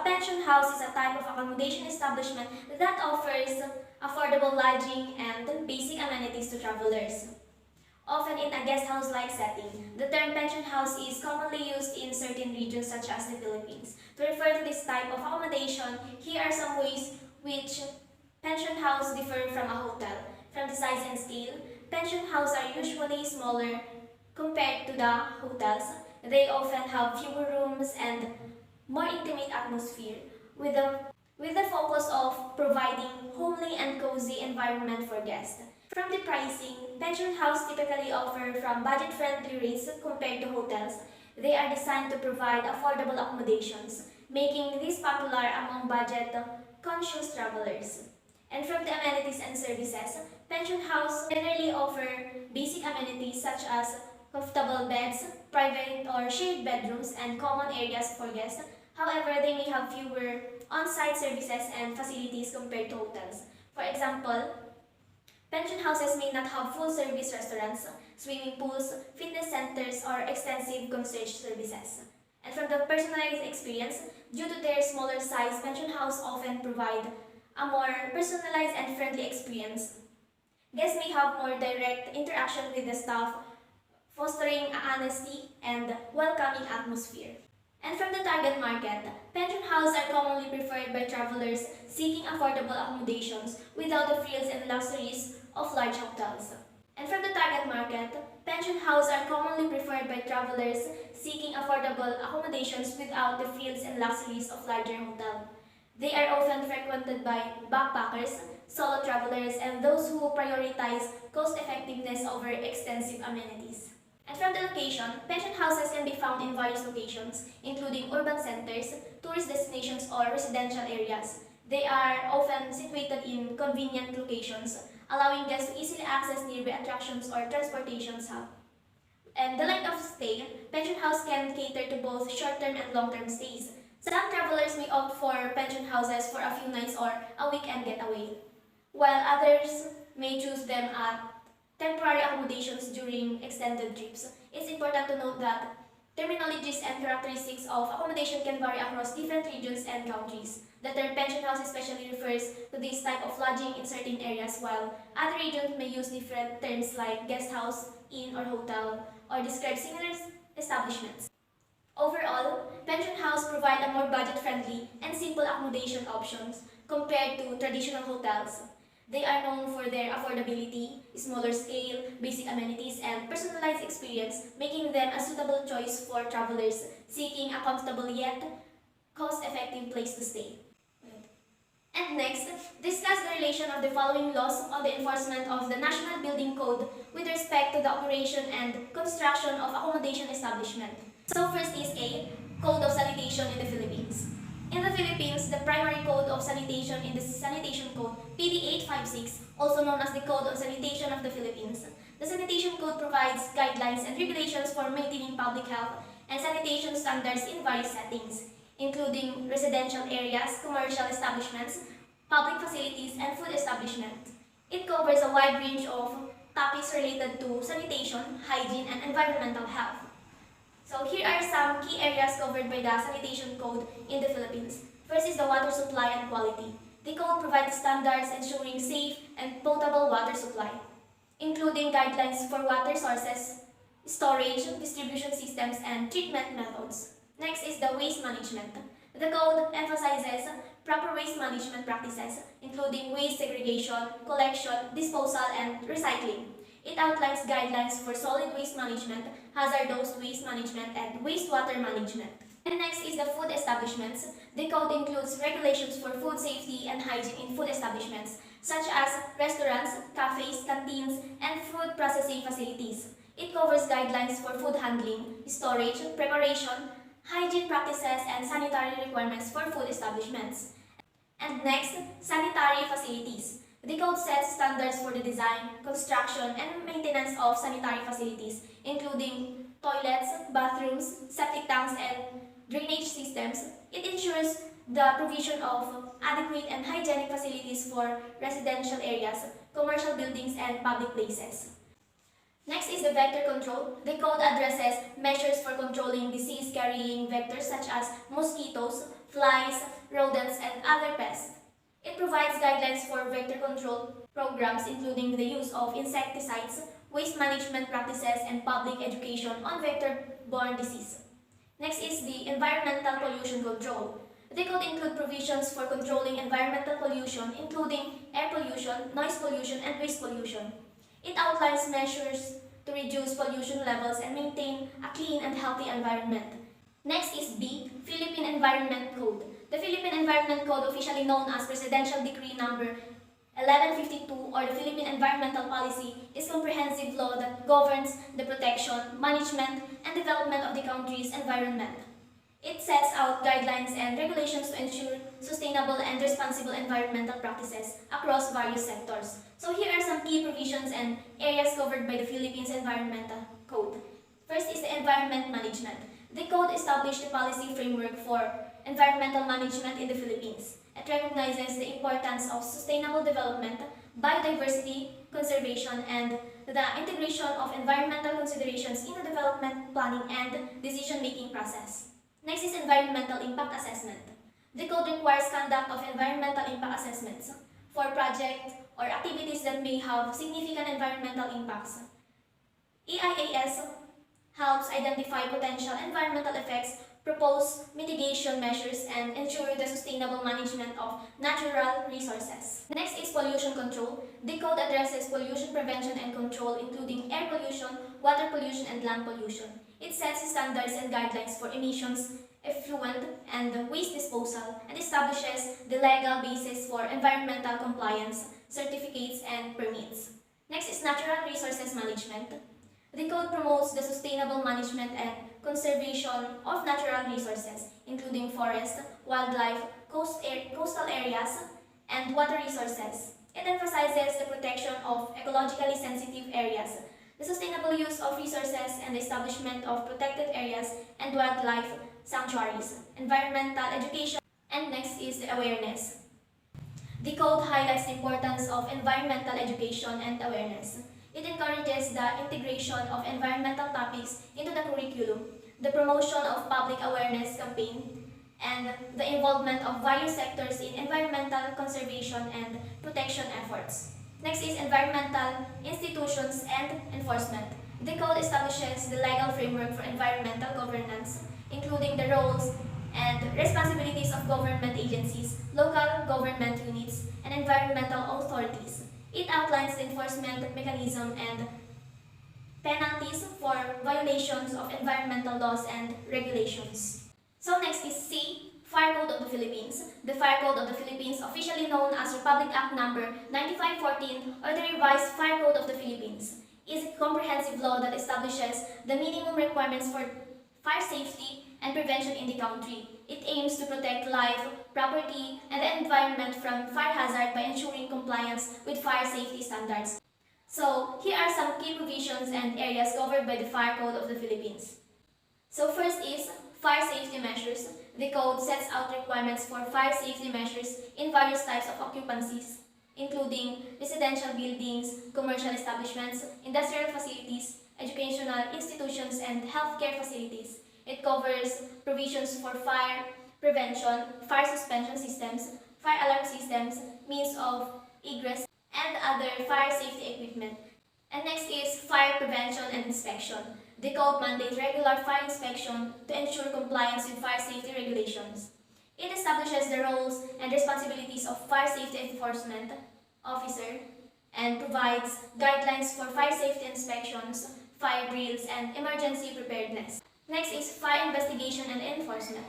a pension house is a type of accommodation establishment that offers affordable lodging and basic amenities to travelers. Often in a guest house-like setting, the term pension house is commonly used in certain regions such as the Philippines. To refer to this type of accommodation, here are some ways which pension house differ from a hotel. From the size and scale, pension houses are usually smaller compared to the hotels. They often have fewer rooms and more intimate atmosphere with the focus of providing homely and cozy environment for guests. From the pricing, pension houses typically offer from budget-friendly rates compared to hotels. They are designed to provide affordable accommodations, making this popular among budget-conscious travelers. And from the amenities and services, pension houses generally offer basic amenities such as comfortable beds, private or shared bedrooms, and common areas for guests. However, they may have fewer on-site services and facilities compared to hotels. For example, pension houses may not have full-service restaurants, swimming pools, fitness centers, or extensive concierge services. And from the personalized experience, due to their smaller size, pension houses often provide a more personalized and friendly experience. Guests may have more direct interaction with the staff, fostering an honesty and welcoming atmosphere. And from the target market, pension houses are commonly preferred by travelers seeking affordable accommodations without the frills and luxuries of large hotels. And from the target market, pension houses are commonly preferred by travelers seeking affordable accommodations without the frills and luxuries of larger hotels. They are often frequented by backpackers, solo travelers, and those who prioritize cost-effectiveness over extensive amenities. And from the location, pension houses can be found in various locations, including urban centers, tourist destinations, or residential areas. They are often situated in convenient locations, allowing guests to easily access nearby attractions or transportation hubs. And the length of stay, pension house can cater to both short-term and long-term stays. Some travelers may opt for pension houses for a few nights or a weekend getaway, while others may choose them at temporary accommodations during extended trips. It's important to note that terminologies and characteristics of accommodation can vary across different regions and countries. The term pension house especially refers to this type of lodging in certain areas, while other regions may use different terms like guest house, inn, or hotel, or describe similar establishments. Overall, pension houses provide a more budget-friendly and simple accommodation options compared to traditional hotels. They are known for their affordability, smaller scale, basic amenities, and personalized experience, making them a suitable choice for travelers seeking a comfortable yet cost-effective place to stay. And next, discuss the relation of the following laws on the enforcement of the National Building Code with respect to the operation and construction of accommodation establishment. So first is A, Code of Sanitation in the Philippines. In the Philippines, the primary code of sanitation in the Sanitation Code, PD 856, also known as the Code of Sanitation of the Philippines. The Sanitation Code provides guidelines and regulations for maintaining public health and sanitation standards in various settings, including residential areas, commercial establishments, public facilities, and food establishments. It covers a wide range of topics related to sanitation, hygiene, and environmental health. So here are some key areas covered by the Sanitation Code in the Philippines. First is the water supply and quality. The code provides standards ensuring safe and potable water supply, including guidelines for water sources, storage, distribution systems, and treatment methods. Next is the waste management. The code emphasizes proper waste management practices, including waste segregation, collection, disposal, and recycling. It outlines guidelines for solid waste management, hazardous waste management, and wastewater management. And next is the food establishments. The code includes regulations for food safety and hygiene in food establishments, such as restaurants, cafes, canteens, and food processing facilities. It covers guidelines for food handling, storage, preparation, hygiene practices, and sanitary requirements for food establishments. And next, sanitary facilities. The code sets standards for the design, construction, and maintenance of sanitary facilities, including toilets, bathrooms, septic tanks, and drainage systems. It ensures the provision of adequate and hygienic facilities for residential areas, commercial buildings, and public places. Next is the vector control. The code addresses measures for controlling disease-carrying vectors such as mosquitoes, flies, rodents, and other pests. It provides guidelines for vector control programs including the use of insecticides, waste management practices, and public education on vector-borne disease. Next is the environmental pollution control. They could include provisions for controlling environmental pollution, including air pollution, noise pollution, and waste pollution. It outlines measures to reduce pollution levels and maintain a clean and healthy environment. Next is B, Philippine Environment Code. The Philippine Environment Code, officially known as Presidential Decree Number 1152 or the Philippine Environmental Policy, is comprehensive law that governs the protection, management, and development of the country's environment. It sets out guidelines and regulations to ensure sustainable and responsible environmental practices across various sectors. So here are some key provisions and areas covered by the Philippines Environmental Code. First is the environment management. The code established the policy framework for environmental management in the Philippines. It recognizes the importance of sustainable development, biodiversity conservation, and the integration of environmental considerations in the development, planning, and decision-making process. Next is environmental impact assessment. The code requires conduct of environmental impact assessments for projects or activities that may have significant environmental impacts. EIAS helps identify potential environmental effects, propose mitigation measures, and ensure the sustainable management of natural resources. Next is pollution control. The code addresses pollution prevention and control, including air pollution, water pollution, and land pollution. It sets standards and guidelines for emissions, effluent, and waste disposal, and establishes the legal basis for environmental compliance, certificates, and permits. Next is natural resources management. The code promotes the sustainable management and conservation of natural resources, including forest, wildlife, coastal areas, and water resources. It emphasizes the protection of ecologically sensitive areas, the sustainable use of resources, and the establishment of protected areas and wildlife sanctuaries, environmental education, and next is the awareness. The code highlights the importance of environmental education and awareness. It encourages the integration of environmental topics into the curriculum, the promotion of public awareness campaign, and the involvement of various sectors in environmental conservation and protection efforts. Next is environmental institutions and enforcement. The code establishes the legal framework for environmental governance, including the roles and responsibilities of government agencies, local government units, and environmental authorities. It outlines the enforcement mechanism and penalties for violations of environmental laws and regulations. So next is C, Fire Code of the Philippines. The Fire Code of the Philippines, officially known as Republic Act Number 9514 or the Revised Fire Code of the Philippines, is a comprehensive law that establishes the minimum requirements for fire safety and prevention in the country. It aims to protect life, property, and the environment from fire hazard by ensuring compliance with fire safety standards. So, here are some key provisions and areas covered by the Fire Code of the Philippines. So first is fire safety measures. The code sets out requirements for fire safety measures in various types of occupancies, including residential buildings, commercial establishments, industrial facilities, educational institutions, and healthcare facilities. It covers provisions for fire prevention, fire suspension systems, fire alarm systems, means of egress, and other fire safety equipment. And next is fire prevention and inspection. The code mandates regular fire inspection to ensure compliance with fire safety regulations. It establishes the roles and responsibilities of fire safety enforcement officer and provides guidelines for fire safety inspections, fire drills, and emergency preparedness. Next is fire investigation and enforcement.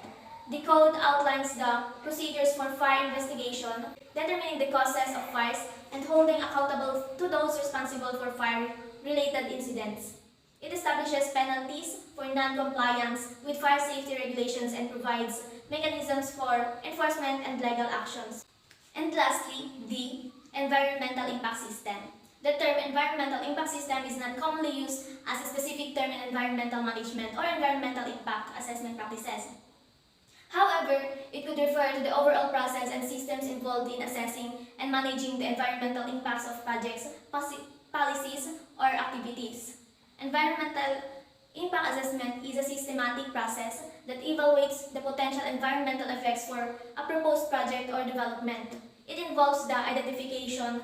The code outlines the procedures for fire investigation, determining the causes of fires, and holding accountable to those responsible for fire-related incidents. It establishes penalties for non-compliance with fire safety regulations and provides mechanisms for enforcement and legal actions. And lastly, D, environmental impact system. The term environmental impact system is not commonly used as a specific term in environmental management or environmental impact assessment practices. However, it could refer to the overall process and systems involved in assessing and managing the environmental impacts of projects, policies, or activities. Environmental impact assessment is a systematic process that evaluates the potential environmental effects for a proposed project or development. It involves the identification,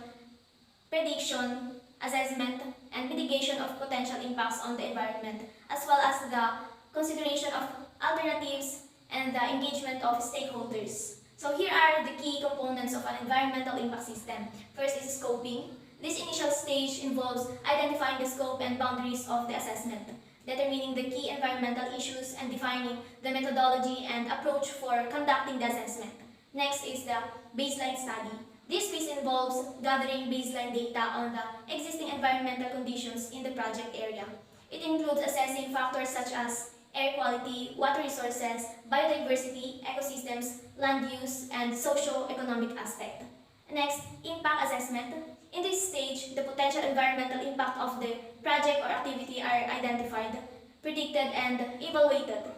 prediction, assessment, and mitigation of potential impacts on the environment, as well as the consideration of alternatives and the engagement of stakeholders. So here are the key components of an environmental impact system. First is scoping. This initial stage involves identifying the scope and boundaries of the assessment, determining the key environmental issues and defining the methodology and approach for conducting the assessment. Next is the baseline study. This phase involves gathering baseline data on the existing environmental conditions in the project area. It includes assessing factors such as air quality, water resources, biodiversity, ecosystems, land use, and socio-economic aspect. Next, impact assessment. In this stage, the potential environmental impact of the project or activity are identified, predicted, and evaluated.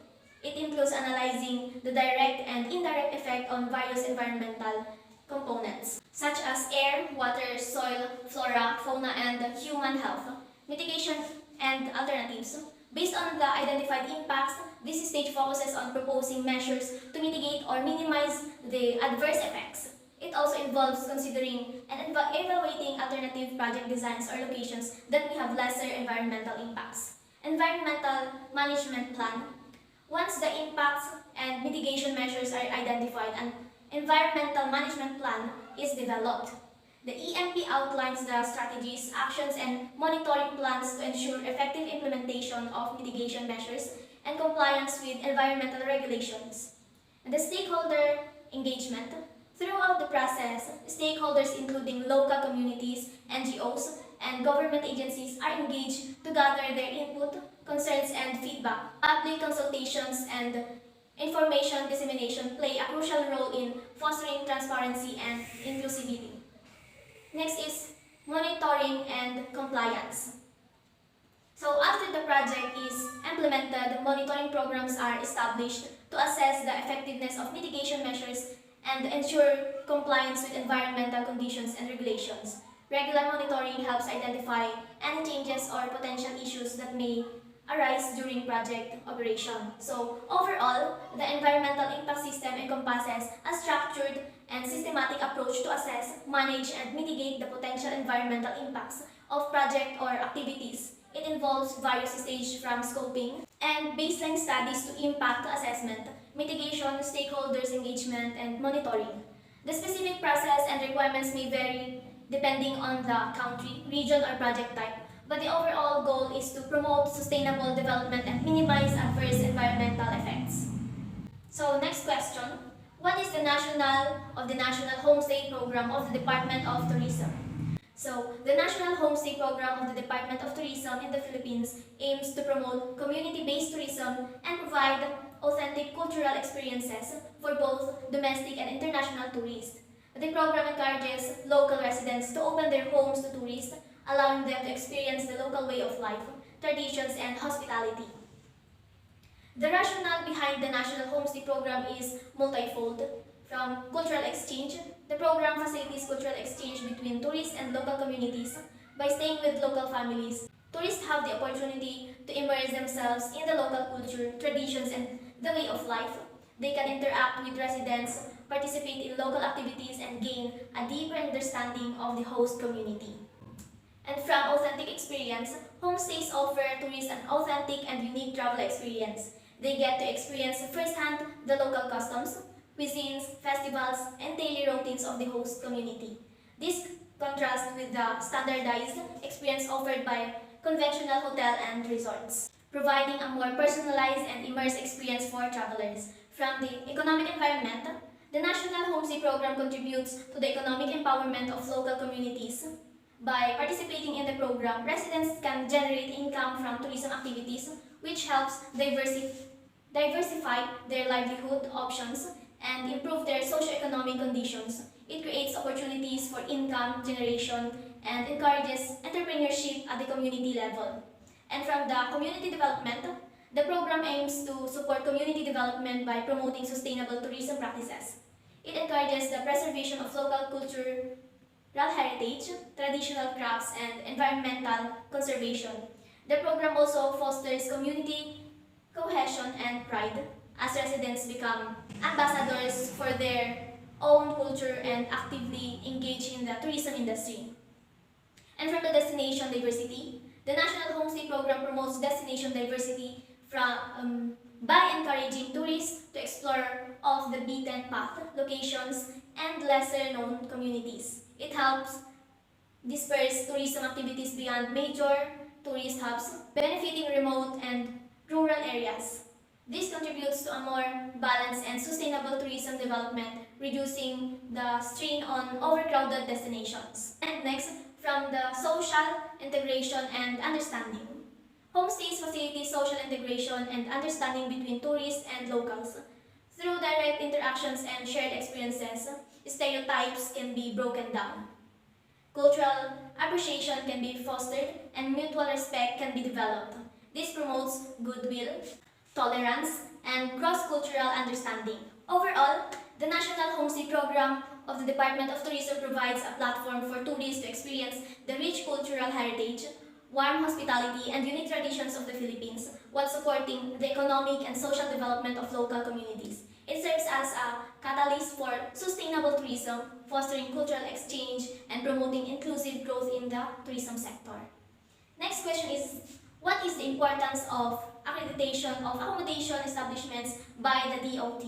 It includes analyzing the direct and indirect effect on various environmental components, such as air, water, soil, flora, fauna, and human health, mitigation, and alternatives. Based on the identified impacts, this stage focuses on proposing measures to mitigate or minimize the adverse effects. It also involves considering and evaluating alternative project designs or locations that may have lesser environmental impacts. Environmental management plan. Once the impacts and mitigation measures are identified, an environmental management plan is developed. The EMP outlines the strategies, actions, and monitoring plans to ensure effective implementation of mitigation measures and compliance with environmental regulations. And the stakeholder engagement. Throughout the process, stakeholders including local communities, NGOs, and government agencies are engaged to gather their input, concerns, and feedback. Public consultations and information dissemination play a crucial role in fostering transparency and inclusivity. Next is monitoring and compliance. So after the project is implemented, monitoring programs are established to assess the effectiveness of mitigation measures and ensure compliance with environmental conditions and regulations. Regular monitoring helps identify any changes or potential issues that may arise during project operation. So overall, the environmental impact system encompasses a structured and systematic approach to assess, manage, and mitigate the potential environmental impacts of project or activities. It involves various stages from scoping and baseline studies to impact assessment, mitigation, stakeholders engagement, and monitoring. The specific process and requirements may vary depending on the country, region, or project type, but the overall goal is to promote sustainable development and minimize adverse environmental effects. So next question, what is the National Homestay Program of the Department of Tourism? So, the National Homestay Program of the Department of Tourism in the Philippines aims to promote community-based tourism and provide authentic cultural experiences for both domestic and international tourists. The program encourages local residents to open their homes to tourists, allowing them to experience the local way of life, traditions, and hospitality. The rationale behind the National Homestay Program is multifold. From cultural exchange, the program facilitates cultural exchange between tourists and local communities by staying with local families. Tourists have the opportunity to immerse themselves in the local culture, traditions, and the way of life. They can interact with residents, participate in local activities, and gain a deeper understanding of the host community. And from authentic experience, homestays offer tourists an authentic and unique travel experience. They get to experience firsthand the local customs, cuisines, festivals, and daily routines of the host community. This contrasts with the standardized experience offered by conventional hotel and resorts, providing a more personalized and immersive experience for travelers. From the economic environment, the National Homestay Program contributes to the economic empowerment of local communities. By participating in the program, residents can generate income from tourism activities, which helps diversify their livelihood options and improve their socio-economic conditions. It creates opportunities for income generation and encourages entrepreneurship at the community level. And from the community development, the program aims to support community development by promoting sustainable tourism practices. It encourages the preservation of local cultural heritage, traditional crafts, and environmental conservation. The program also fosters community cohesion and pride as residents become ambassadors for their own culture and actively engage in the tourism industry. And from the destination diversity, the National Homestay Program promotes destination diversity by encouraging tourists to explore off the beaten path locations and lesser known communities. It helps disperse tourism activities beyond major tourist hubs, benefiting remote and rural areas. This contributes to a more balanced and sustainable tourism development, reducing the strain on overcrowded destinations. And next, from the social integration and understanding. Homestays facilitate social integration and understanding between tourists and locals. Through direct interactions and shared experiences, stereotypes can be broken down. Cultural appreciation can be fostered and mutual respect can be developed. This promotes goodwill, tolerance, and cross-cultural understanding. Overall, the National Homestay Program of the Department of Tourism provides a platform for tourists to experience the rich cultural heritage, warm hospitality, and unique traditions of the Philippines while supporting the economic and social development of local communities. It serves as a catalyst for sustainable tourism, fostering cultural exchange, and promoting inclusive growth in the tourism sector. Next question is, what is the importance of accreditation of accommodation establishments by the DOT?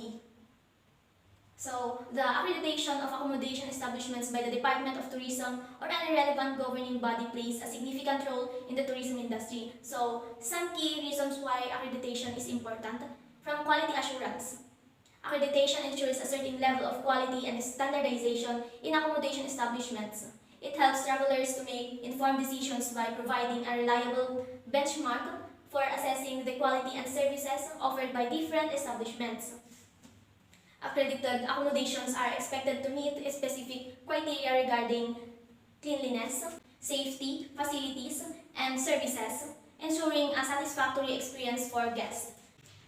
So, the accreditation of accommodation establishments by the Department of Tourism or any relevant governing body plays a significant role in the tourism industry. So, some key reasons why accreditation is important. From quality assurance. Accreditation ensures a certain level of quality and standardization in accommodation establishments. It helps travelers to make informed decisions by providing a reliable benchmark for assessing the quality and services offered by different establishments. Accredited accommodations are expected to meet specific criteria regarding cleanliness, safety, facilities, and services, ensuring a satisfactory experience for guests.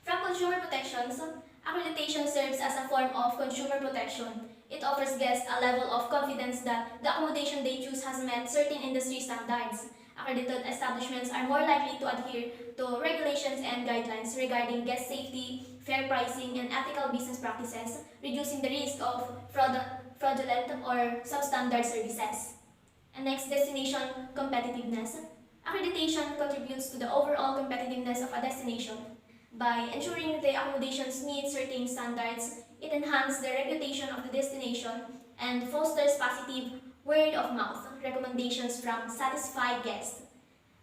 From consumer protections, accreditation serves as a form of consumer protection. It offers guests a level of confidence that the accommodation they choose has met certain industry standards. Accredited establishments are more likely to adhere to regulations and guidelines regarding guest safety, fair pricing, and ethical business practices, reducing the risk of fraudulent or substandard services. And next, destination competitiveness. Accreditation contributes to the overall competitiveness of a destination. By ensuring the accommodations meet certain standards, it enhances the reputation of the destination and fosters positive word-of-mouth recommendations from satisfied guests.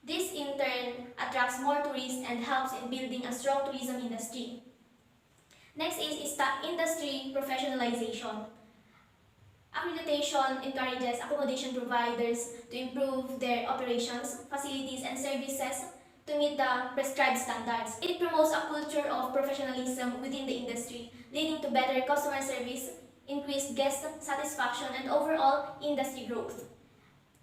This in turn attracts more tourists and helps in building a strong tourism industry. Next is industry professionalization. Accreditation encourages accommodation providers to improve their operations, facilities, and services to meet the prescribed standards. It promotes a culture of professionalism within the industry, leading to better customer service, increased guest satisfaction, and overall industry growth.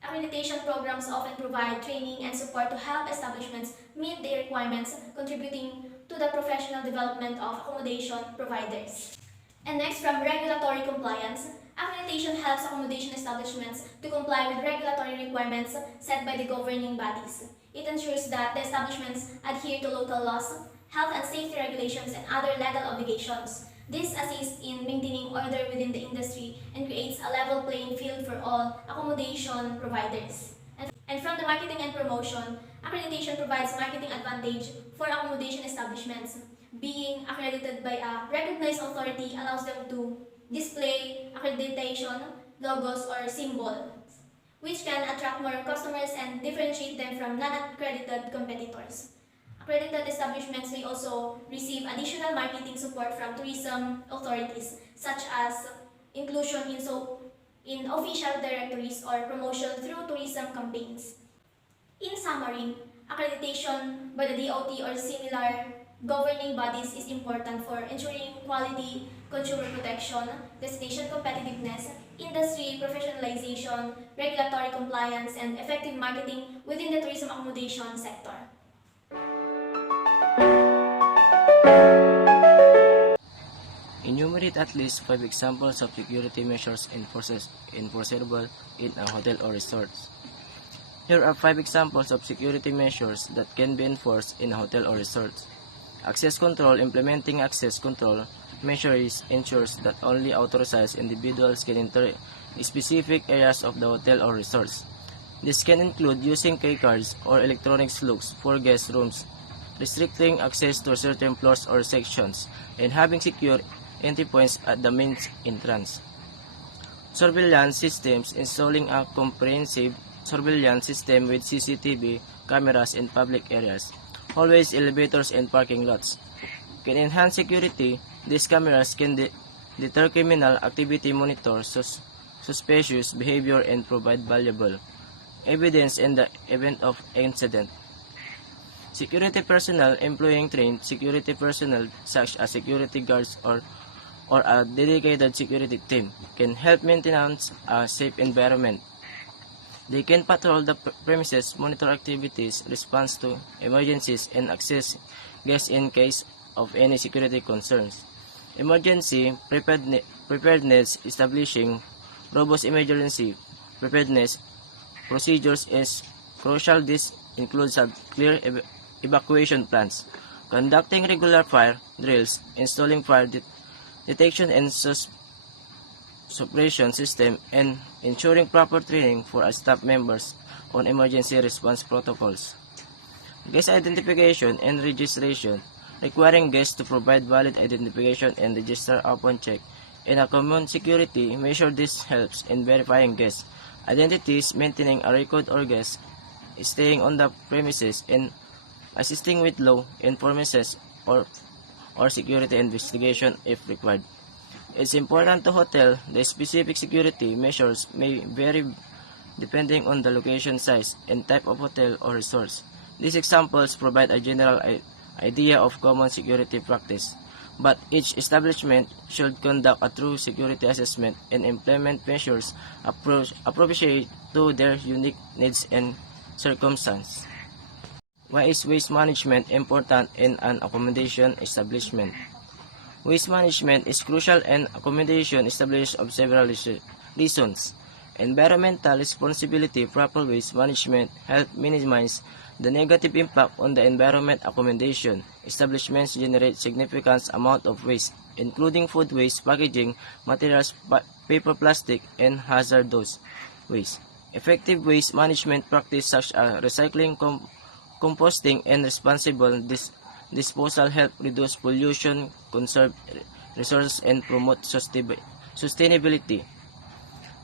Accreditation programs often provide training and support to help establishments meet their requirements, contributing to the professional development of accommodation providers. And next, from regulatory compliance, accreditation helps accommodation establishments to comply with regulatory requirements set by the governing bodies. It ensures that the establishments adhere to local laws, health and safety regulations, and other legal obligations. This assists in maintaining order within the industry and creates a level playing field for all accommodation providers. And from the marketing and promotion, accreditation provides marketing advantage for accommodation establishments. Being accredited by a recognized authority allows them to display accreditation logos or symbols, which can attract more customers and differentiate them from non-accredited competitors. Accredited establishments may also receive additional marketing support from tourism authorities, such as inclusion in official directories or promotion through tourism campaigns. In summary, accreditation by the DOT or similar governing bodies is important for ensuring quality, consumer protection, destination competitiveness, industry professionalization, regulatory compliance, and effective marketing within the tourism accommodation sector. Enumerate at least 5 examples of security measures enforceable in a hotel or resort. Here are 5 examples of security measures that can be enforced in a hotel or resort. Access control. Implementing access control measures ensures that only authorized individuals can enter specific areas of the hotel or resorts. This can include using key cards or electronic locks for guest rooms, restricting access to certain floors or sections, and having secure entry points at the main entrance. Surveillance systems. Installing a comprehensive surveillance system with CCTV cameras in public areas, hallways, elevators, and parking lots can enhance security. These cameras can deter criminal activity, monitor suspicious behavior, and provide valuable evidence in the event of incident. Security personnel. Employing trained security personnel such as security guards or a dedicated security team can help maintain a safe environment. They can patrol the premises, monitor activities, respond to emergencies, and assist guests in case of any security concerns. Emergency preparedness. Establishing robust emergency preparedness procedures is crucial. This includes clear evacuation plans, conducting regular fire drills, installing fire detection and suppression system, and ensuring proper training for our staff members on emergency response protocols. Guest identification and registration. Requiring guests to provide valid identification and register upon check in a common security measure. This helps in verifying guests' identities, maintaining a record of guests staying on the premises, and assisting with law enforcement or security investigation if required. It's important to hotel. The specific security measures may vary depending on the location, size, and type of hotel or resort. These examples provide a general idea of common security practice, but each establishment should conduct a true security assessment and implement measures appropriate to their unique needs and circumstances. Why is waste management important in an accommodation establishment? Waste management is crucial in accommodation establishments of several reasons. Environmental responsibility. Proper waste management helps minimize the negative impact on the environment. Accommodation establishments generate significant amount of waste, including food waste, packaging materials, paper, plastic, and hazardous waste. Effective waste management practices such as recycling, composting, and responsible disposal help reduce pollution, conserve resources, and promote sustainability.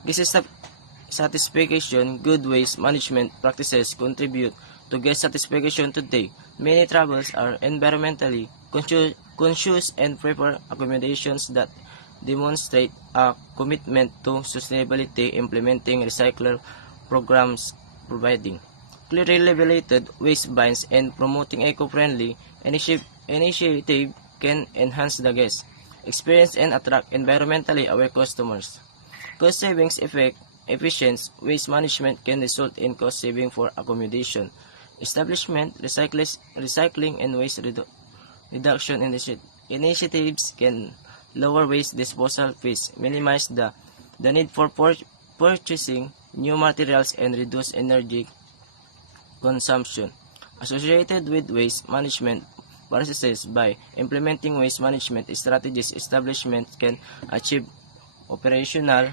Guest satisfaction. Good waste management practices contribute to guest satisfaction today. Many travelers are environmentally conscious and prefer accommodations that demonstrate a commitment to sustainability. Implementing recycler programs, providing clearly labeled waste bins, and promoting eco-friendly initiative can enhance the guest experience and attract environmentally aware customers. Cost savings. Efficient waste management can result in cost saving for accommodation establishment. Recycling and waste reduction initiatives can lower waste disposal fees, minimize the need for purchasing new materials, and reduce energy consumption associated with waste management processes. By implementing waste management strategies, establishments can achieve operational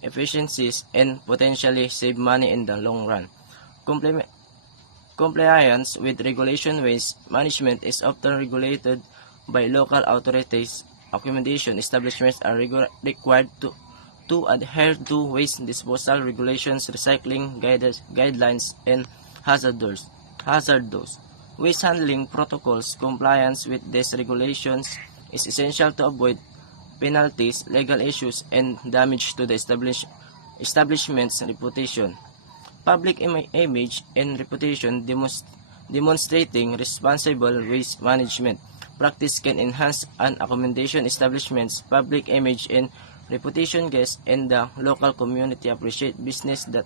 efficiencies and potentially save money in the long run. Compliance with regulation. Waste management is often regulated by local authorities. Accommodation establishments are required to adhere to waste disposal regulations, recycling guidelines, and hazardous waste handling protocols. Compliance with these regulations is essential to avoid penalties, legal issues, and damage to the establishment's reputation. Public image and reputation. Demonstrating responsible waste management practice can enhance an accommodation establishment's public image and reputation. Guests and the local community appreciate business that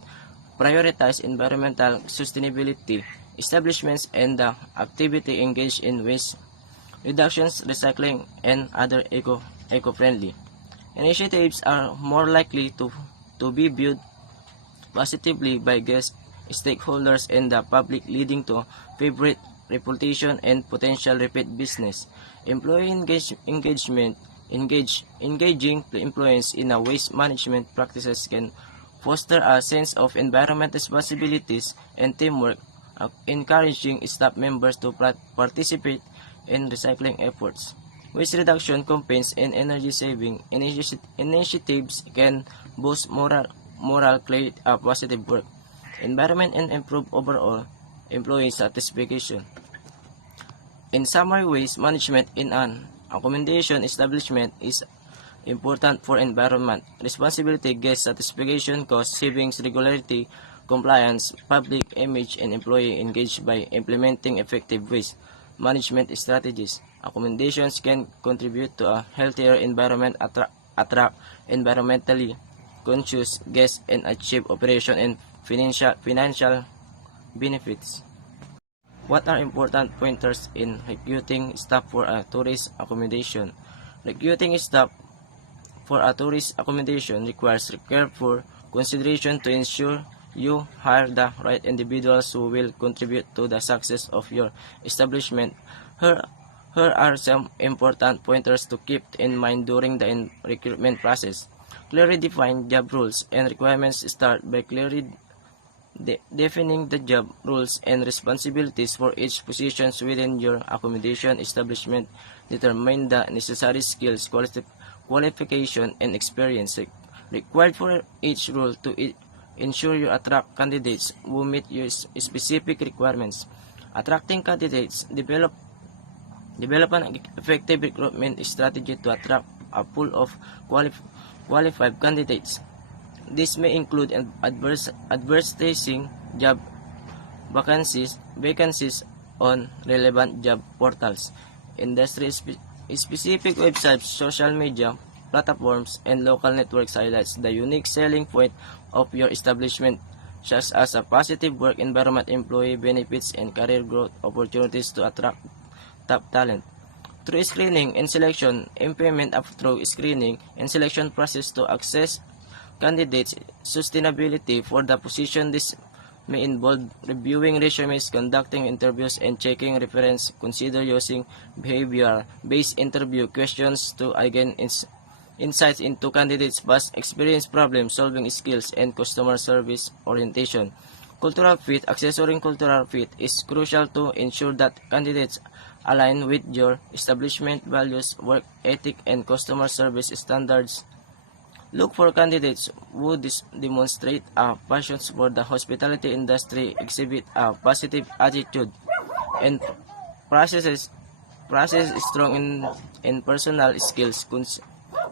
prioritize environmental sustainability. Establishments and the activity engaged in waste reductions, recycling, and other eco-friendly initiatives are more likely to be viewed positively by guests stakeholders, and the public, leading to favorite reputation and potential repeat business. Employee engaging employees in a waste management practices can foster a sense of environmental responsibilities and teamwork, encouraging staff members to participate in recycling efforts. Waste reduction campaigns and energy-saving initiatives can boost moral, create a positive work environment, and improve overall employee satisfaction. In summary, waste management in an accommodation establishment is important for environment, responsibility, guest satisfaction, cost savings, regularity, compliance, public image, and employee engaged by implementing effective waste management strategies. Accommodations can contribute to a healthier environment, attract environmentally conscious guests, and achieve operation and financial benefits. What are important pointers in recruiting staff for a tourist accommodation? Recruiting staff for a tourist accommodation requires careful consideration to ensure you hire the right individuals who will contribute to the success of your establishment. Here are some important pointers to keep in mind during the recruitment process. Clearly define job roles and requirements. Start by clearly defining the job roles and responsibilities for each position within your accommodation establishment. Determine the necessary skills, qualification, and experience required for each role to ensure you attract candidates who meet your specific requirements. Attracting candidates, develop an effective recruitment strategy to attract a pool of qualified candidates. This may include advertising job vacancies on relevant job portals, industry-specific websites, social media platforms, and local networks highlights the unique selling point of your establishment, such as a positive work environment, employee benefits, and career growth opportunities to attract top talent. Through screening and selection, implement a thorough screening and selection process to assess candidates' suitability for the position. This may involve reviewing resumes, conducting interviews, and checking reference. Consider using behavior-based interview questions to gain insights into candidates' past experience, problem-solving skills, and customer service orientation. Cultural fit. Accessoring cultural fit is crucial to ensure that candidates align with your establishment values, work ethic, and customer service standards. Look for candidates who demonstrate a passion for the hospitality industry, exhibit a positive attitude, and process strong in personal skills.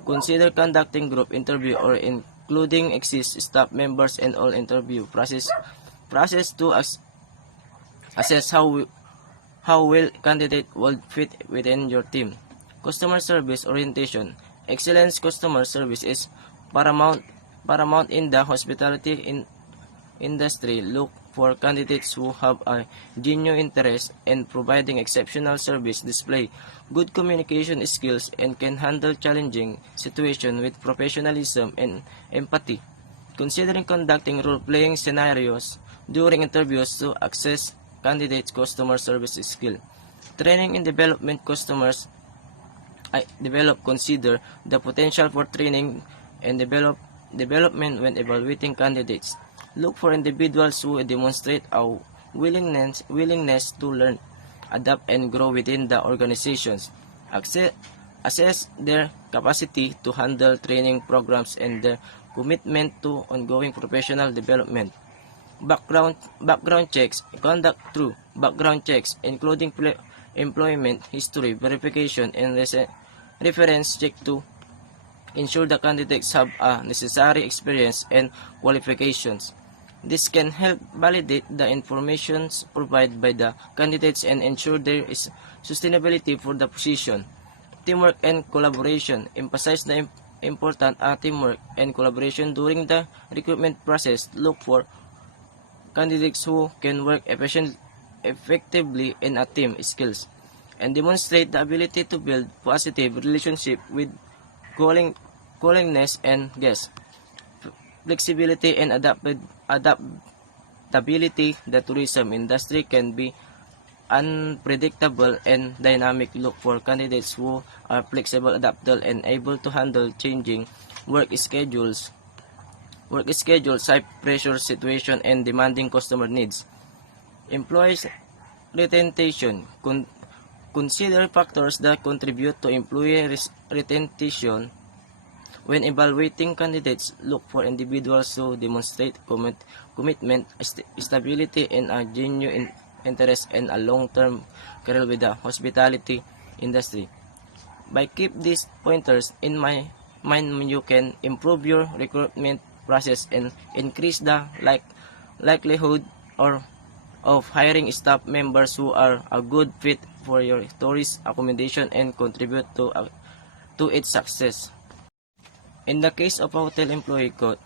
Consider conducting group interview or including existing staff members in all interview process to assess how well candidate will fit within your team. Customer service orientation. Excellent customer service is paramount in the hospitality industry. Look for candidates who have a genuine interest in providing exceptional service, display good communication skills, and can handle challenging situations with professionalism and empathy. Considering conducting role-playing scenarios during interviews to assess candidates' customer service skill. Training and development. Consider the potential for training and development when evaluating candidates. Look for individuals who demonstrate a willingness to learn, adapt, and grow within the organizations. Assess their capacity to handle training programs and their commitment to ongoing professional development. Background checks. Conduct through background checks, including employment history verification and reference check to ensure the candidates have a necessary experience and qualifications. This can help validate the information provided by the candidates and ensure there is sustainability for the position. Teamwork and collaboration. Emphasize the important teamwork and collaboration during the recruitment process. Look for candidates who can work effectively in a team skills and demonstrate the ability to build positive relationship with callingness and guests. Flexibility and instability, the tourism industry can be unpredictable and dynamic. Look for candidates who are flexible, adaptable, and able to handle changing work schedules, high pressure situation, and demanding customer needs. Employees retention. Consider factors that contribute to employee retention. When evaluating candidates, look for individuals who demonstrate commitment, stability, and a genuine interest in a long-term career with the hospitality industry. By keep these pointers in mind, you can improve your recruitment process and increase the likelihood of hiring staff members who are a good fit for your tourist accommodation and contribute to its success. In the case of a hotel employee code,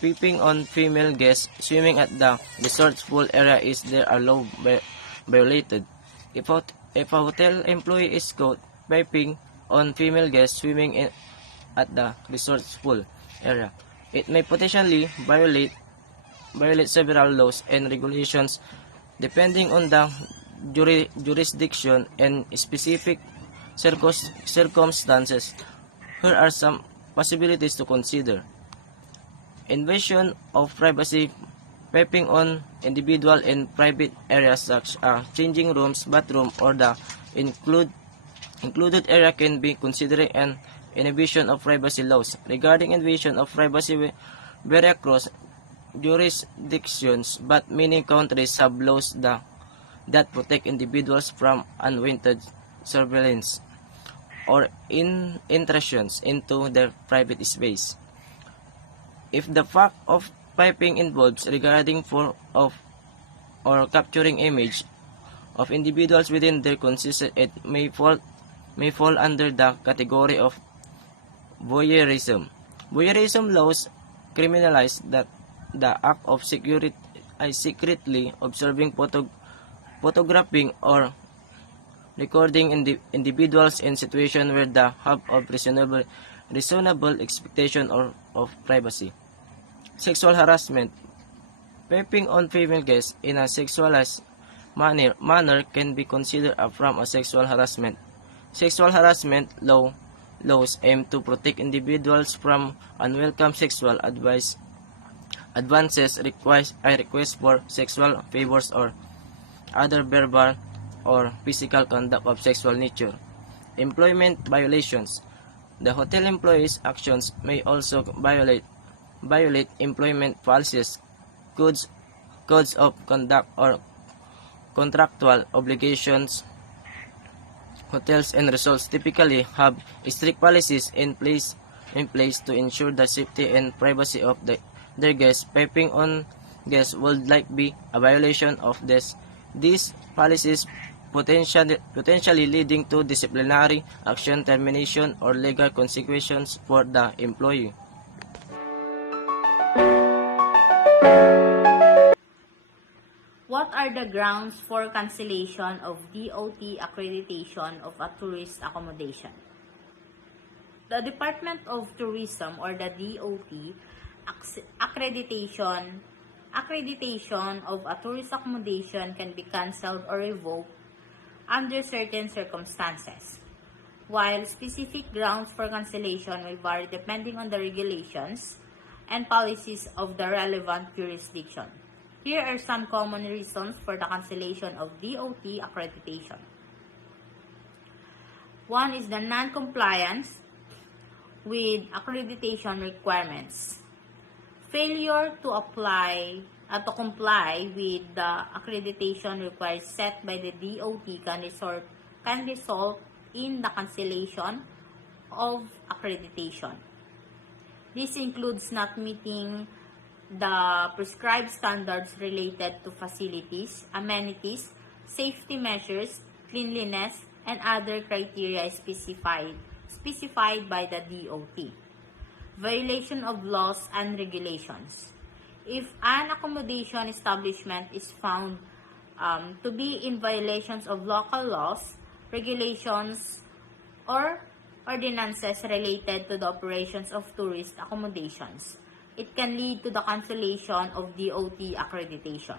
peeping on female guests swimming at the resort's pool area is there a law violated. If a hotel employee is caught peeping on female guests swimming at the resort's pool area, it may potentially violate several laws and regulations depending on the jurisdiction and specific circumstances. Here are some possibilities to consider. Invasion of privacy, peeping on individual in private areas such as changing rooms, bathroom, or the included area can be considered an invasion of privacy laws. Regarding invasion of privacy, vary across jurisdictions, but many countries have laws that protect individuals from unwanted surveillance or intrusions into their private space. If the fact of piping involves regarding of or capturing image of individuals within their consistent, it may fall under the category of voyeurism. Voyeurism laws criminalize the act of secretly observing, photographing, or recording individuals in situations where they have of reasonable expectation of privacy. Sexual harassment. Peeping on female guests in a sexualized manner can be considered a form of sexual harassment. Sexual harassment laws aim to protect individuals from unwelcome sexual advances, requests for sexual favors, or other verbal or physical conduct of sexual nature. Employment violations. The hotel employees' actions may also violate employment policies, codes of conduct, or contractual obligations. Hotels and resorts typically have strict policies in place to ensure the safety and privacy of their guests. Peeping on guests would likely be a violation of these policies, potentially leading to disciplinary action, termination, or legal consequences for the employee. What are the grounds for cancellation of DOT accreditation of a tourist accommodation? The Department of Tourism, or the DOT, accreditation of a tourist accommodation can be cancelled or revoked under certain circumstances. While specific grounds for cancellation may vary depending on the regulations and policies of the relevant jurisdiction. Here are some common reasons for the cancellation of DOT accreditation. One is the non-compliance with accreditation requirements. Failure to comply with the accreditation requirements set by the DOT can result in the cancellation of accreditation. This includes not meeting the prescribed standards related to facilities, amenities, safety measures, cleanliness, and other criteria specified by the DOT. Violation of laws and regulations. If an accommodation establishment is found to be in violations of local laws, regulations, or ordinances related to the operations of tourist accommodations, it can lead to the cancellation of DOT accreditation.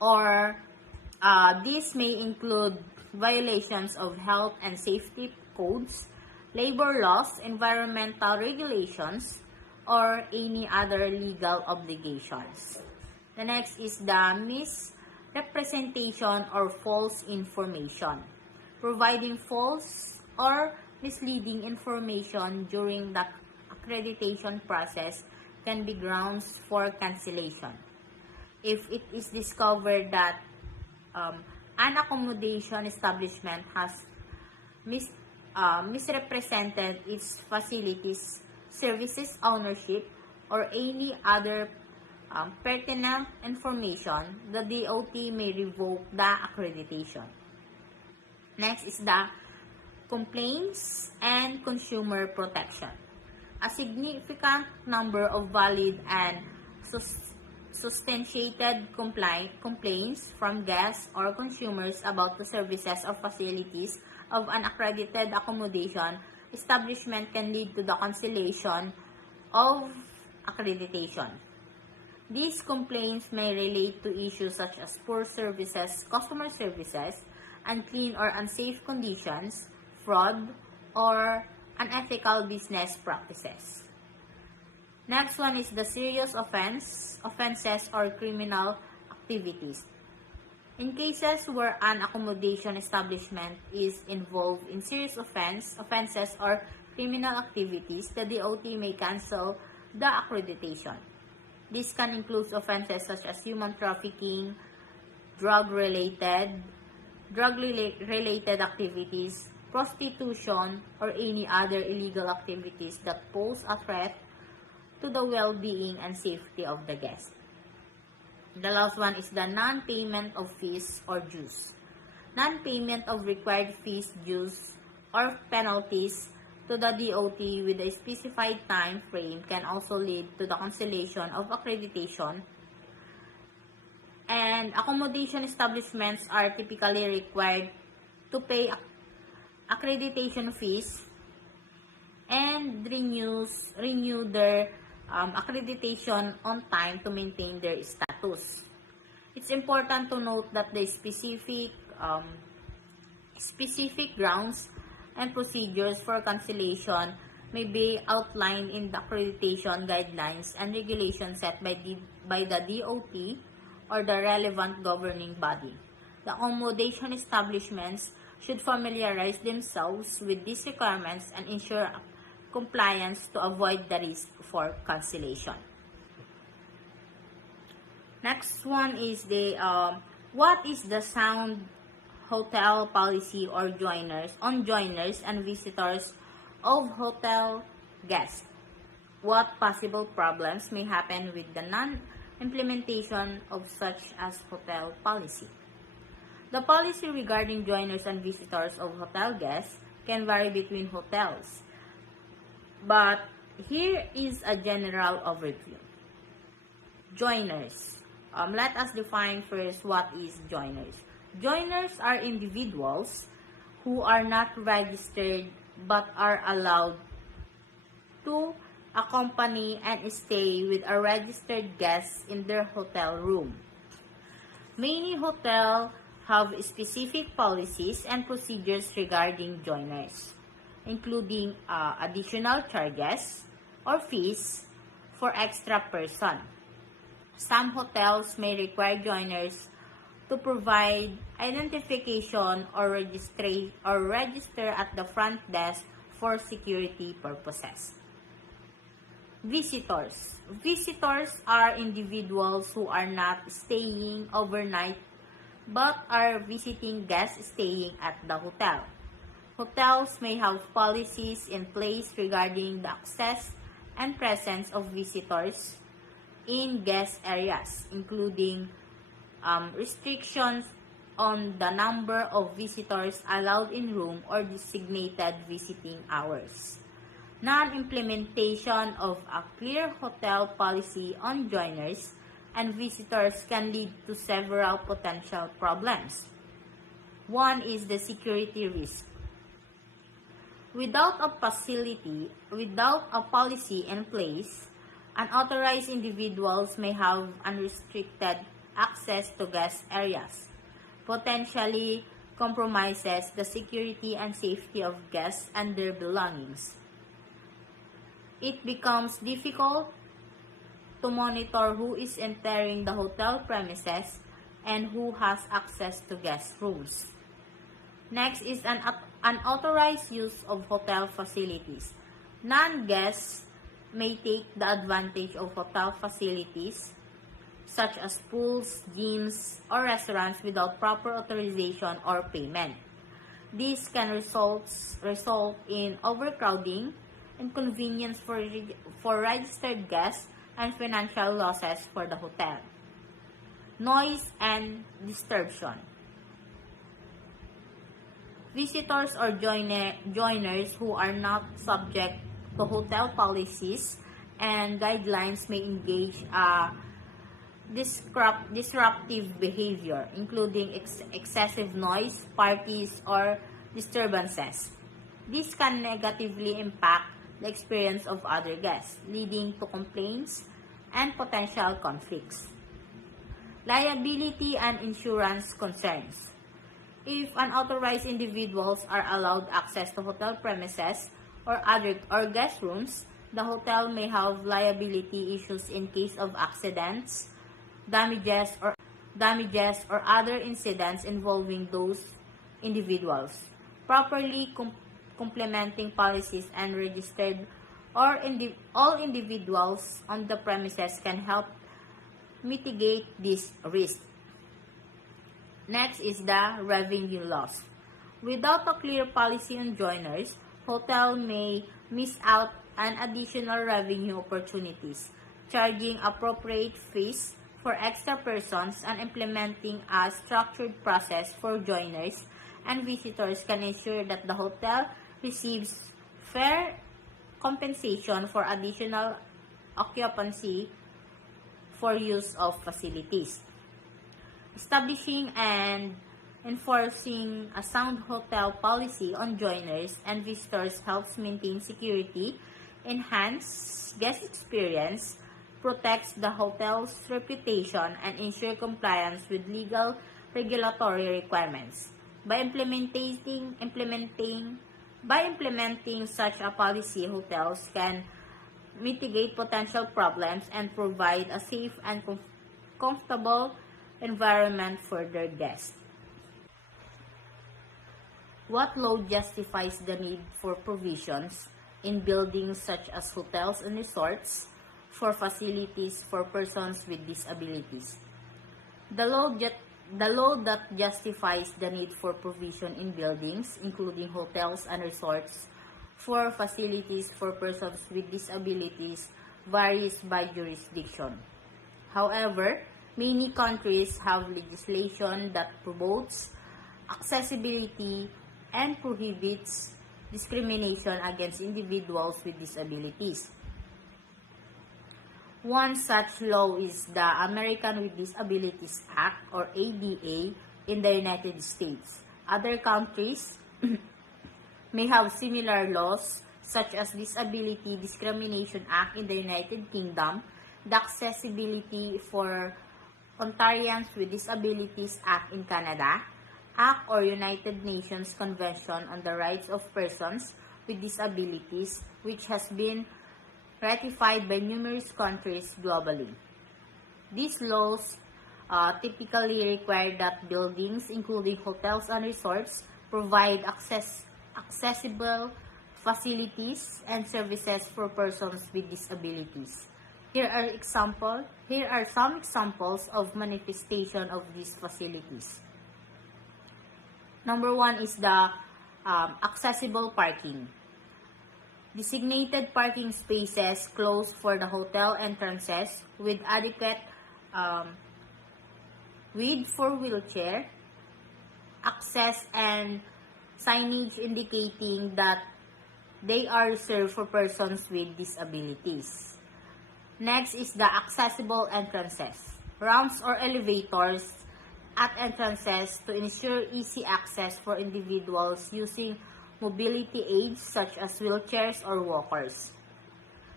Or this may include violations of health and safety codes, labor laws, environmental regulations, or any other legal obligations. The next is the misrepresentation or false information. Providing false or misleading information during the accreditation process can be grounds for cancellation. If it is discovered that an accommodation establishment has misrepresented its facilities, services ownership, or any other pertinent information, the DOT may revoke the accreditation. Next is the complaints and consumer protection. A significant number of valid and substantiated complaints from guests or consumers about the services or facilities of an accredited accommodation establishment can lead to the cancellation of accreditation. These complaints may relate to issues such as poor services, customer services, unclean or unsafe conditions, fraud, or unethical business practices. Next one is the serious offenses or criminal activities. In cases where an accommodation establishment is involved in serious offenses or criminal activities, the DOT may cancel the accreditation. This can include offenses such as human trafficking, drug-related activities, prostitution, or any other illegal activities that pose a threat to the well-being and safety of the guest. The last one is the non-payment of fees or dues. Non-payment of required fees, dues, or penalties to the DOT with a specified time frame can also lead to the cancellation of accreditation. And accommodation establishments are typically required to pay accreditation fees and renew their accreditation on time to maintain their status. It's important to note that the specific grounds and procedures for cancellation may be outlined in the accreditation guidelines and regulations set by the DOT or the relevant governing body. The accommodation establishments should familiarize themselves with these requirements and ensure compliance to avoid the risk for cancellation. Next one is the what is the sound hotel policy or joiners and visitors of hotel guests? What possible problems may happen with the non-implementation of such as hotel policy? The policy regarding joiners and visitors of hotel guests can vary between hotels, but here is a general overview. Joiners. Let us define first what is joiners. Joiners are individuals who are not registered but are allowed to accompany and stay with a registered guest in their hotel room. Many hotels have specific policies and procedures regarding joiners, including additional charges or fees for extra person. Some hotels may require joiners to provide identification or register at the front desk for security purposes. Visitors. Visitors are individuals who are not staying overnight but are visiting guests staying at the hotel. Hotels may have policies in place regarding the access and presence of visitors in guest areas, including restrictions on the number of visitors allowed in room or designated visiting hours. Non-implementation of a clear hotel policy on joiners and visitors can lead to several potential problems. One is the security risk. Without a policy in place, Unauthorized individuals may have unrestricted access to guest areas, potentially compromises the security and safety of guests and their belongings. It becomes difficult to monitor who is entering the hotel premises and who has access to guest rooms. Next is an unauthorized use of hotel facilities. Non-guests may take the advantage of hotel facilities such as pools, gyms, or restaurants without proper authorization or payment. This can result in overcrowding, inconvenience for registered guests, and financial losses for the hotel. Noise and distraction. Visitors or joiners who are not subject to hotel policies and guidelines may engage disruptive behavior, including excessive noise, parties, or disturbances. This can negatively impact the experience of other guests, leading to complaints and potential conflicts. Liability and insurance concerns. If unauthorized individuals are allowed access to hotel premises or guest rooms, the hotel may have liability issues in case of accidents, damages or other incidents involving those individuals. Properly complementing policies and registered or all individuals on the premises can help mitigate this risk. Next is the revenue loss. Without a clear policy on joiners, hotel may miss out on additional revenue opportunities, charging appropriate fees for extra persons and implementing a structured process for joiners and visitors can ensure that the hotel receives fair compensation for additional occupancy for use of facilities. Establishing and enforcing a sound hotel policy on joiners and visitors helps maintain security, enhance guest experience, protects the hotel's reputation, and ensure compliance with legal regulatory requirements. By implementing such a policy, hotels can mitigate potential problems and provide a safe and comfortable environment for their guests. What law justifies the need for provisions in buildings such as hotels and resorts for facilities for persons with disabilities? The law that justifies the need for provision in buildings, including hotels and resorts, for facilities for persons with disabilities varies by jurisdiction. However, many countries have legislation that promotes accessibility and prohibits discrimination against individuals with disabilities. One such law is the American with Disabilities Act or ADA in the United States. Other countries may have similar laws such as Disability Discrimination Act in the United Kingdom, the Accessibility for Ontarians with Disabilities Act in Canada, Act or United Nations Convention on the Rights of Persons with Disabilities, which has been ratified by numerous countries globally. These laws typically require that buildings, including hotels and resorts, provide accessible facilities and services for persons with disabilities. Here are some examples of manifestation of these facilities. Number one is the accessible parking. Designated parking spaces closed for the hotel entrances with adequate width for wheelchair access and signage indicating that they are reserved for persons with disabilities. Next is the accessible entrances. Ramps or elevators at entrances to ensure easy access for individuals using mobility aids such as wheelchairs or walkers.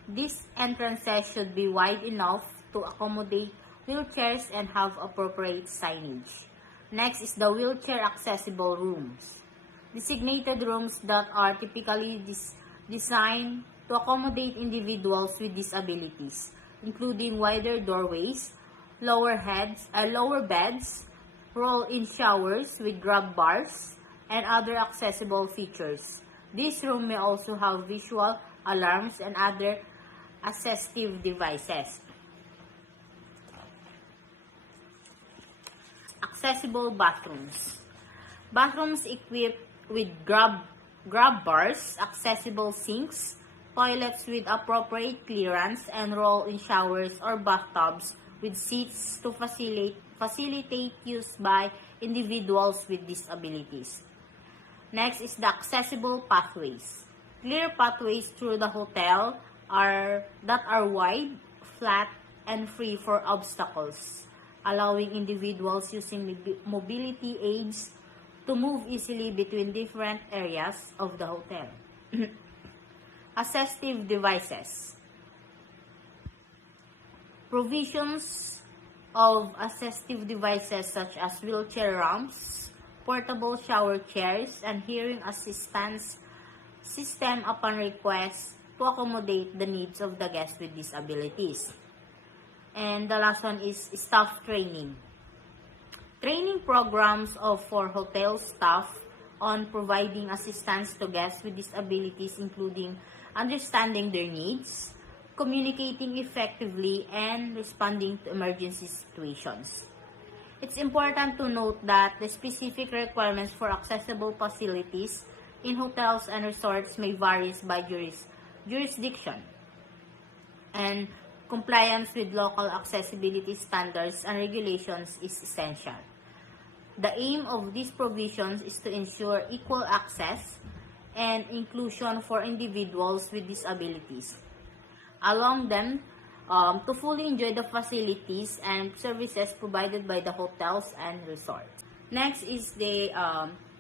These entrances should be wide enough to accommodate wheelchairs and have appropriate signage. Next is the wheelchair accessible rooms. Designated rooms that are typically designed to accommodate individuals with disabilities, including wider doorways, lower beds, roll-in showers with grab bars, and other accessible features. This room may also have visual alarms and other assistive devices. Accessible bathrooms. Bathrooms equipped with grab bars, accessible sinks, toilets with appropriate clearance, and roll-in showers or bathtubs with seats to facilitate use by individuals with disabilities. Next is the accessible pathways. Clear pathways through the hotel that are wide, flat, and free for obstacles, allowing individuals using mobility aids to move easily between different areas of the hotel. Assistive devices. Provisions of assistive devices such as wheelchair ramps, portable shower chairs, and hearing assistance system upon request to accommodate the needs of the guests with disabilities. And the last one is staff training. Training programs for hotel staff on providing assistance to guests with disabilities, including understanding their needs, communicating effectively, and responding to emergency situations. It's important to note that the specific requirements for accessible facilities in hotels and resorts may vary by jurisdiction, and compliance with local accessibility standards and regulations is essential. The aim of these provisions is to ensure equal access and inclusion for individuals with disabilities, allowing them to fully enjoy the facilities and services provided by the hotels and resorts. Next is the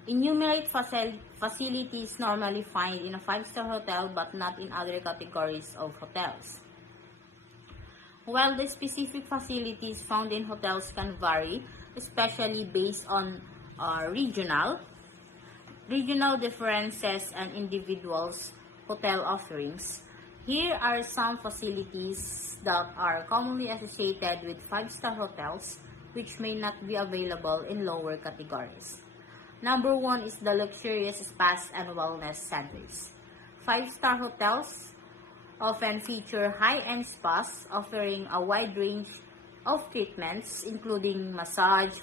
enumerate facilities normally found in a 5-star hotel but not in other categories of hotels. While the specific facilities found in hotels can vary, especially based on regional differences and individuals' hotel offerings, here are some facilities that are commonly associated with 5-star hotels which may not be available in lower categories. Number 1 is the luxurious spas and wellness centers. 5-star hotels often feature high-end spas offering a wide range of treatments including massage,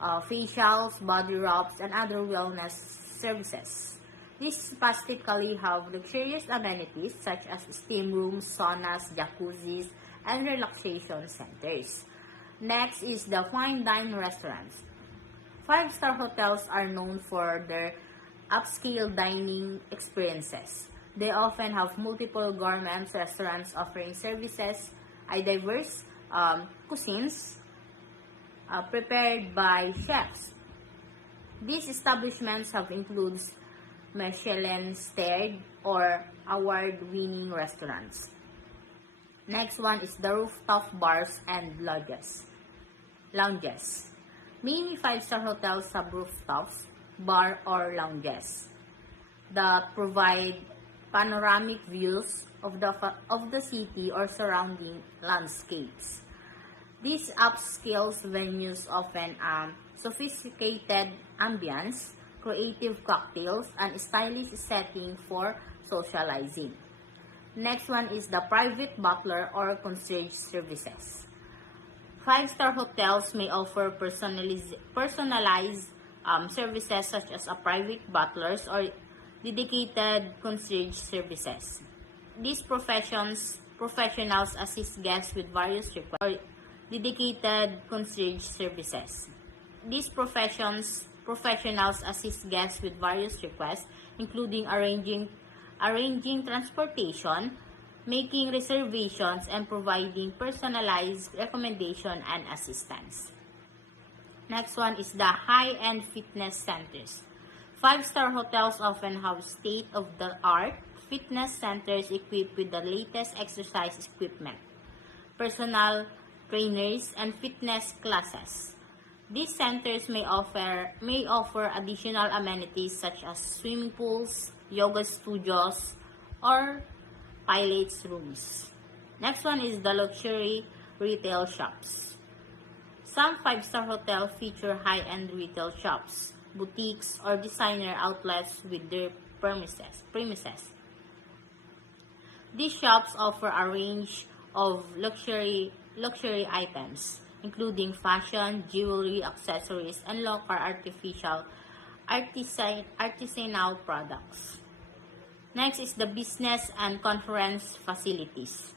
facials, body rubs, and other wellness services. These spas typically have luxurious amenities such as steam rooms, saunas, jacuzzis, and relaxation centers. Next is the fine dine restaurants. 5-star hotels are known for their upscale dining experiences. They often have multiple gourmet restaurants offering services, diverse cuisines prepared by chefs. These establishments have includes Michelin-starred or award-winning restaurants. Next one is the rooftop bars and lounges. Many 5-star hotels have rooftops, bar or lounges that provide panoramic views of the city or surrounding landscapes. These upscale venues often sophisticated ambience, creative cocktails, and stylish setting for socializing. Next one is the private butler or concierge services. 5-star hotels may offer personalized services such as a private butlers or dedicated concierge services. These professionals assist guests with various requests. Dedicated concierge services. These professionals assist guests with various requests, including arranging transportation, making reservations, and providing personalized recommendation and assistance. Next one is the high-end fitness centers. 5-star hotels often have state-of-the-art fitness centers equipped with the latest exercise equipment, personal trainers, and fitness classes. These centers may offer additional amenities such as swimming pools, yoga studios, or pilates rooms. Next one is the luxury retail shops. Some five-star hotels feature high-end retail shops, boutiques, or designer outlets with their premises. These shops offer a range of luxury items, including fashion, jewelry, accessories, and local artisanal products. Next is the business and conference facilities.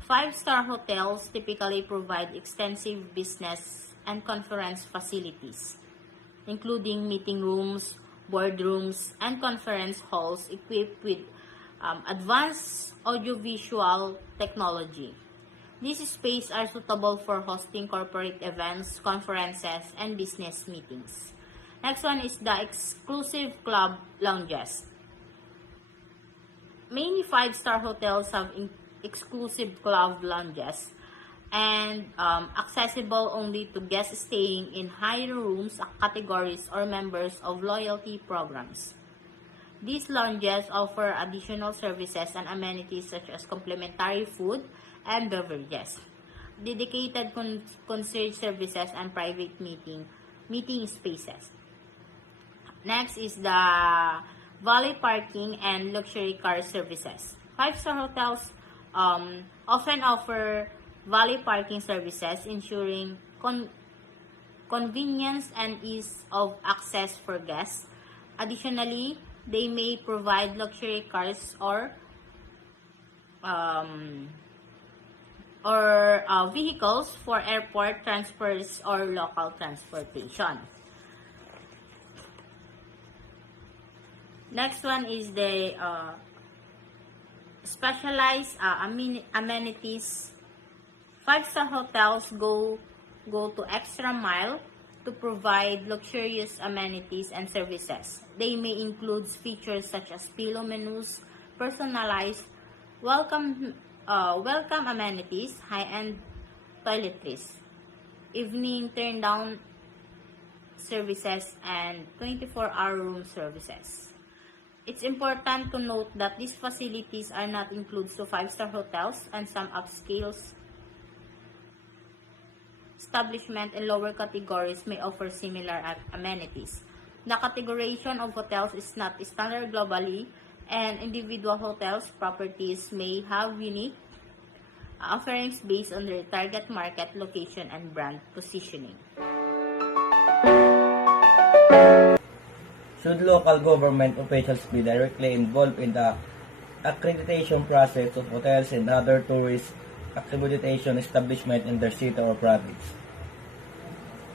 Five-star hotels typically provide extensive business and conference facilities, including meeting rooms, boardrooms, and conference halls equipped with advanced audiovisual technology. These spaces are suitable for hosting corporate events, conferences, and business meetings. Next one is the exclusive club lounges. Many five-star hotels have exclusive club lounges and accessible only to guests staying in higher rooms, categories, or members of loyalty programs. These lounges offer additional services and amenities such as complimentary food and beverages, dedicated concierge services, and private meeting spaces. Next is the valet parking and luxury car services. Five-star hotels often offer valet parking services, ensuring convenience and ease of access for guests. Additionally, they may provide luxury cars or vehicles for airport transfers or local transportation. Next one is the specialized amenities. Five-star hotels go to extra mile to provide luxurious amenities and services. They may include features such as pillow menus, personalized welcome amenities, high-end toiletries, evening turn-down services, and 24-hour room services. It's important to note that these facilities are not included to five-star hotels, and some upscale establishments in lower categories may offer similar amenities. The categorization of hotels is not standard globally, and individual hotels' properties may have unique offerings based on their target market, location, and brand positioning. Should local government officials be directly involved in the accreditation process of hotels and other tourist accreditation establishments in their city or province?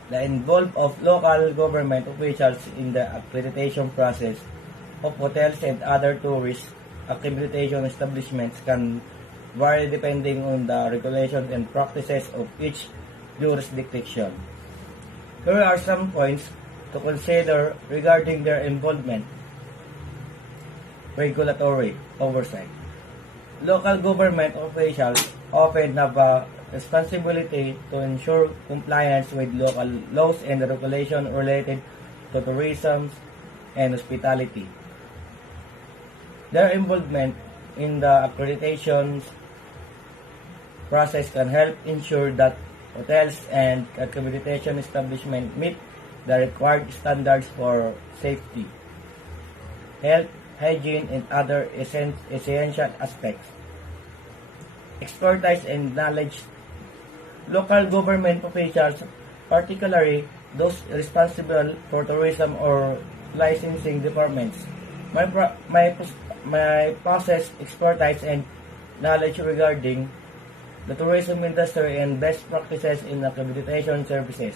The involvement of local government officials in the accreditation process of hotels and other tourist accreditation establishments can vary depending on the regulations and practices of each jurisdiction. Here are some points to consider regarding their involvement. Regulatory oversight. Local government officials often have a responsibility to ensure compliance with local laws and regulations related to tourism and hospitality. Their involvement in the accreditation process can help ensure that hotels and accreditation establishments meet the required standards for safety, health, hygiene, and other essential aspects. Expertise and knowledge. Local government officials, particularly those responsible for tourism or licensing departments, may possess expertise and knowledge regarding the tourism industry and best practices in accreditation services.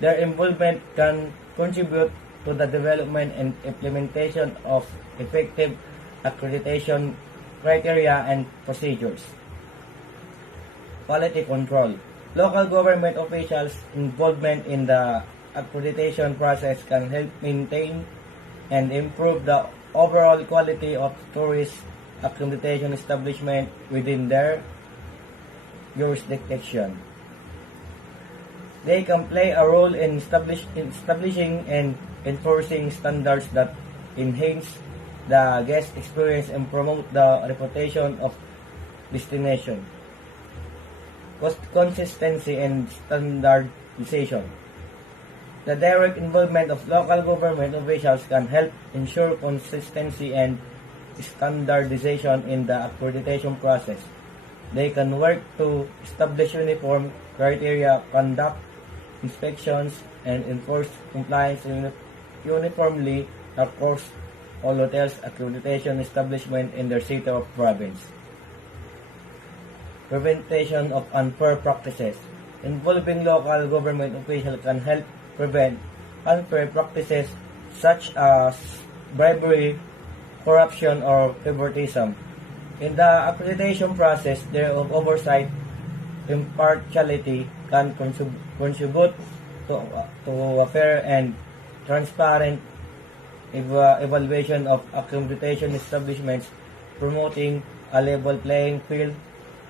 Their involvement can contribute to the development and implementation of effective accreditation criteria and procedures. Quality control. Local government officials' involvement in the accreditation process can help maintain and improve the overall quality of tourist accreditation establishment within their jurisdiction. They can play a role in establishing and enforcing standards that enhance the guest experience and promote the reputation of destination. Consistency and standardization. The direct involvement of local government officials can help ensure consistency and standardization in the accreditation process. They can work to establish uniform criteria, conduct inspections, and enforce compliance uniformly across all hotels accreditation establishment in their city or province. Prevention of unfair practices. Involving local government officials can help prevent unfair practices such as bribery, corruption, or favoritism. In the accreditation process, their oversight impartiality can contribute to a fair and transparent evaluation of accreditation establishments, promoting a level playing field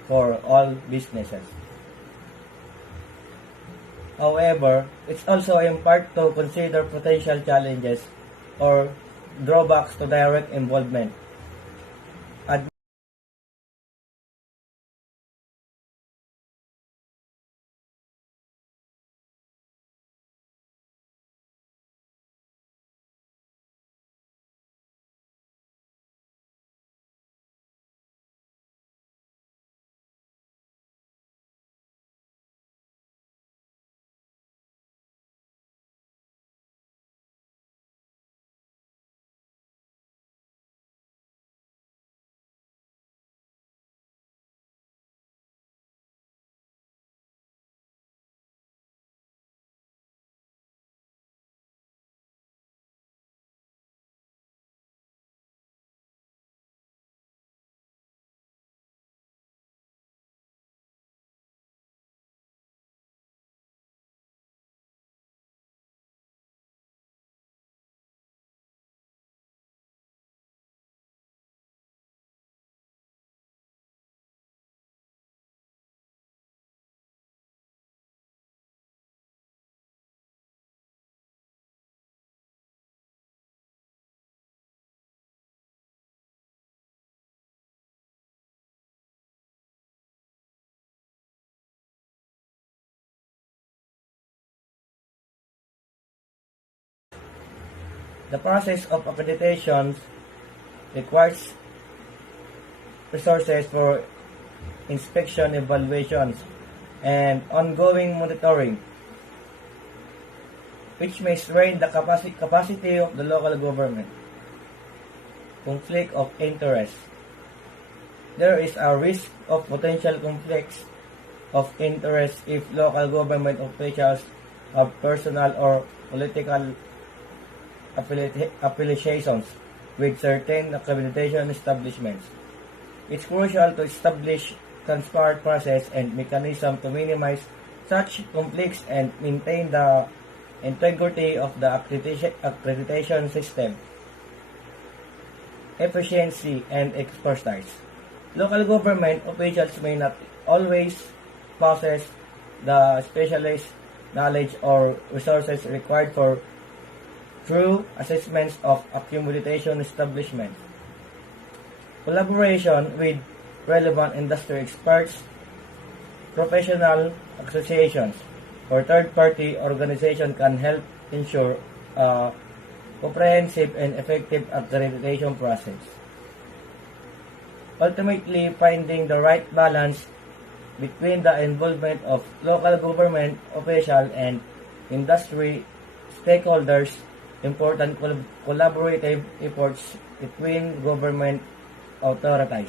for all businesses. However, it's also important to consider potential challenges or drawbacks to direct involvement. The process of accreditation requires resources for inspection, evaluations, and ongoing monitoring, which may strain the capacity of the local government. Conflict of interest. There is a risk of potential conflicts of interest if local government officials have personal or political affiliations with certain accreditation establishments. It's crucial to establish transparent process and mechanism to minimize such conflicts and maintain the integrity of the accreditation system. Efficiency and expertise. Local government officials may not always possess the specialist knowledge or resources required for true assessments of accreditation establishments. Collaboration with relevant industry experts, professional associations, or third-party organizations can help ensure a comprehensive and effective accreditation process. Ultimately, finding the right balance between the involvement of local government officials and industry stakeholders, important collaborative efforts between government authorities.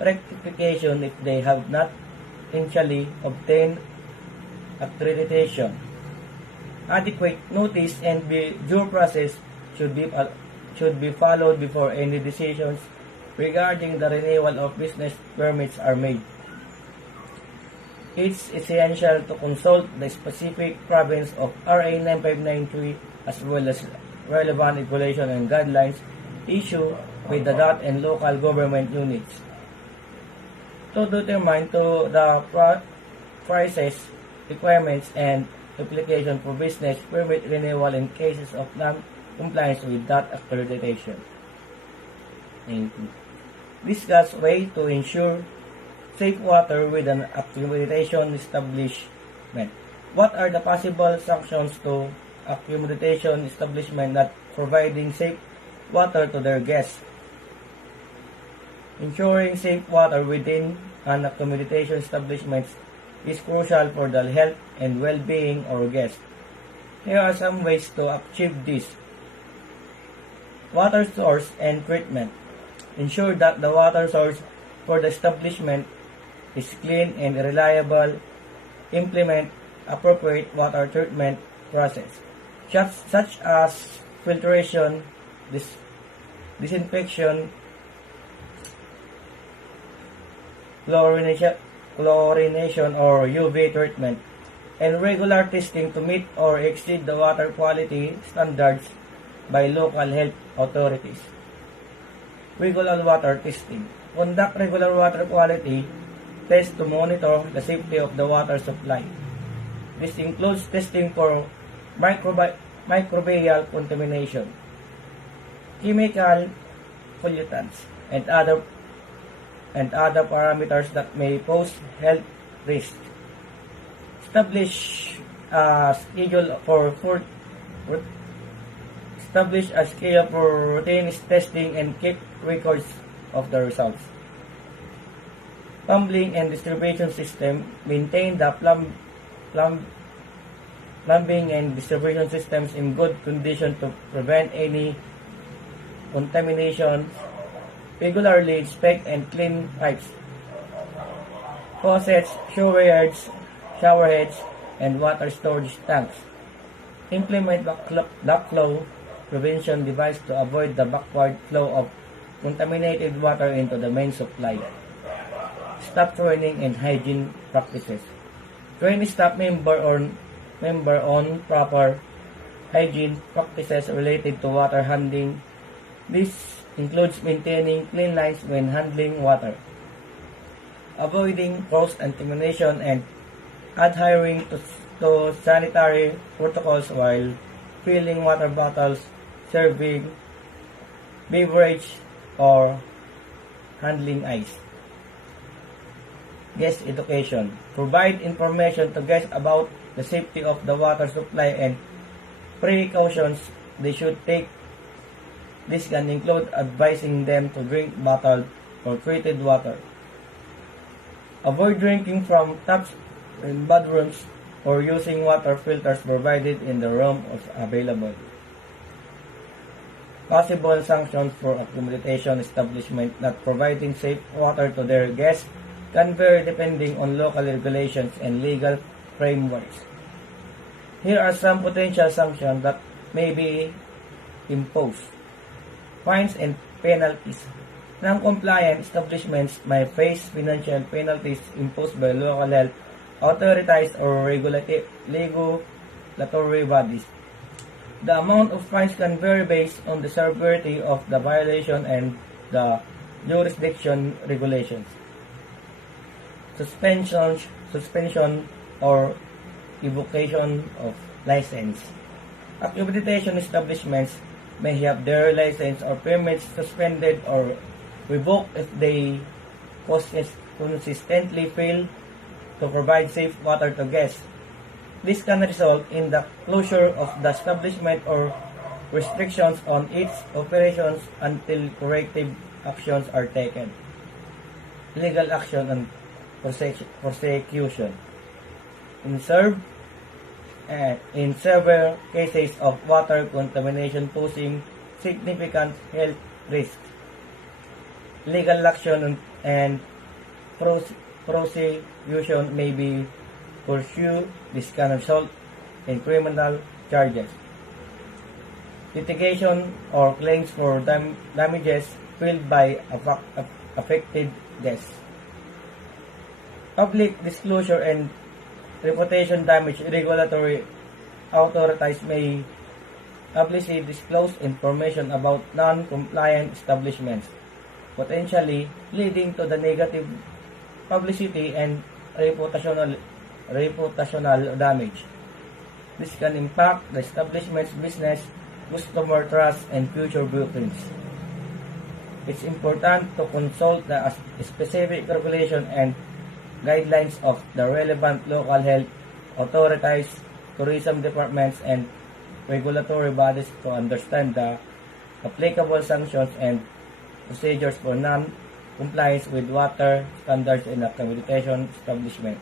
rectification if they have not initially obtained accreditation. Adequate notice and due process should be followed before any decisions regarding the renewal of business permits are made. It's essential to consult the specific province of RA 9593 as well as relevant regulation and guidelines issued by the DOT and local government units to determine the prices, requirements, and application for business permit renewal in cases of non-compliance with DOT accreditation. Thank you. Discuss way to ensure safe water with an accreditation establishment. What are the possible sanctions to accreditation establishment not providing safe water to their guests? Ensuring safe water within an accreditation establishment is crucial for the health and well-being of our guests. Here are some ways to achieve this. Water source and treatment. Ensure that the water source for the establishment is clean and reliable. Implement appropriate water treatment process, such as filtration, disinfection, chlorination or UV treatment, and regular testing to meet or exceed the water quality standards by local health authorities. Regular water testing. Conduct regular water quality tests to monitor the safety of the water supply. This includes testing for microbial contamination, chemical pollutants, and other parameters that may pose health risks. Establish a schedule for routine testing and keep records of the results. Plumbing and distribution system. Maintain the plumbing and distribution systems in good condition to prevent any contamination. Regularly inspect and clean pipes, faucets, shower heads, and water storage tanks. Implement backflow prevention device to avoid the backward flow of contaminated water into the main supply. Staff training and hygiene practices. Train staff member on proper hygiene practices related to water handling. This includes maintaining clean lines when handling water, avoiding cross-contamination, and adhering to sanitary protocols while filling water bottles, serving beverage, or handling ice. Guest education. Provide information to guests about the safety of the water supply and precautions they should take. This can include advising them to drink bottled or treated water. Avoid drinking from taps in bathrooms or using water filters provided in the room as available. Possible sanctions for accreditation establishment not providing safe water to their guests can vary depending on local regulations and legal frameworks. Here are some potential sanctions that may be imposed. Fines and penalties. Non-compliant establishments may face financial penalties imposed by local health authorities or regulatory bodies. The amount of fines can vary based on the severity of the violation and the jurisdiction regulations. Suspension or revocation of license. Accreditation establishments may have their license or permits suspended or revoked if they consistently fail to provide safe water to guests. This can result in the closure of the establishment or restrictions on its operations until corrective actions are taken. Legal action and prosecution. In several cases of water contamination posing significant health risks, legal action and and prosecution may be pursue this can result in criminal charges. Litigation or claims for damages filed by affected guests. Public disclosure and reputation damage regulatory authorities may publicly disclose information about non-compliant establishments, potentially leading to the negative publicity and reputational damage. This can impact the establishment's business, customer trust, and future blueprints. It's important to consult the specific regulation and guidelines of the relevant local health authorities, tourism departments, and regulatory bodies to understand the applicable sanctions and procedures for non-compliance with water standards in accreditation establishment.